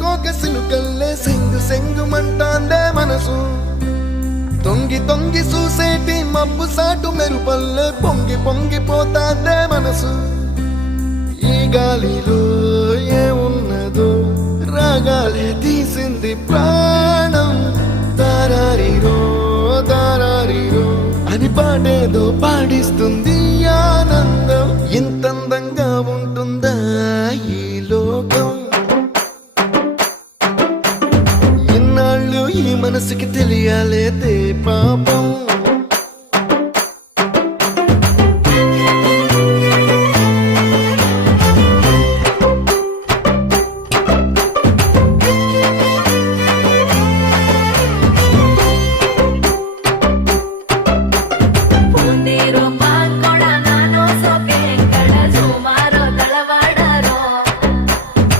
కోక సిలుకల్లే సెంగు సెంగు మంటాందే మనసు తొంగి తొంగి చూసేటి మబ్బు సాటు మెరుపల్లే పొంగి పొంగిపోతాందే మనసు ఈ గాలిలో ఏమున్నదో రాగాలే తీసింది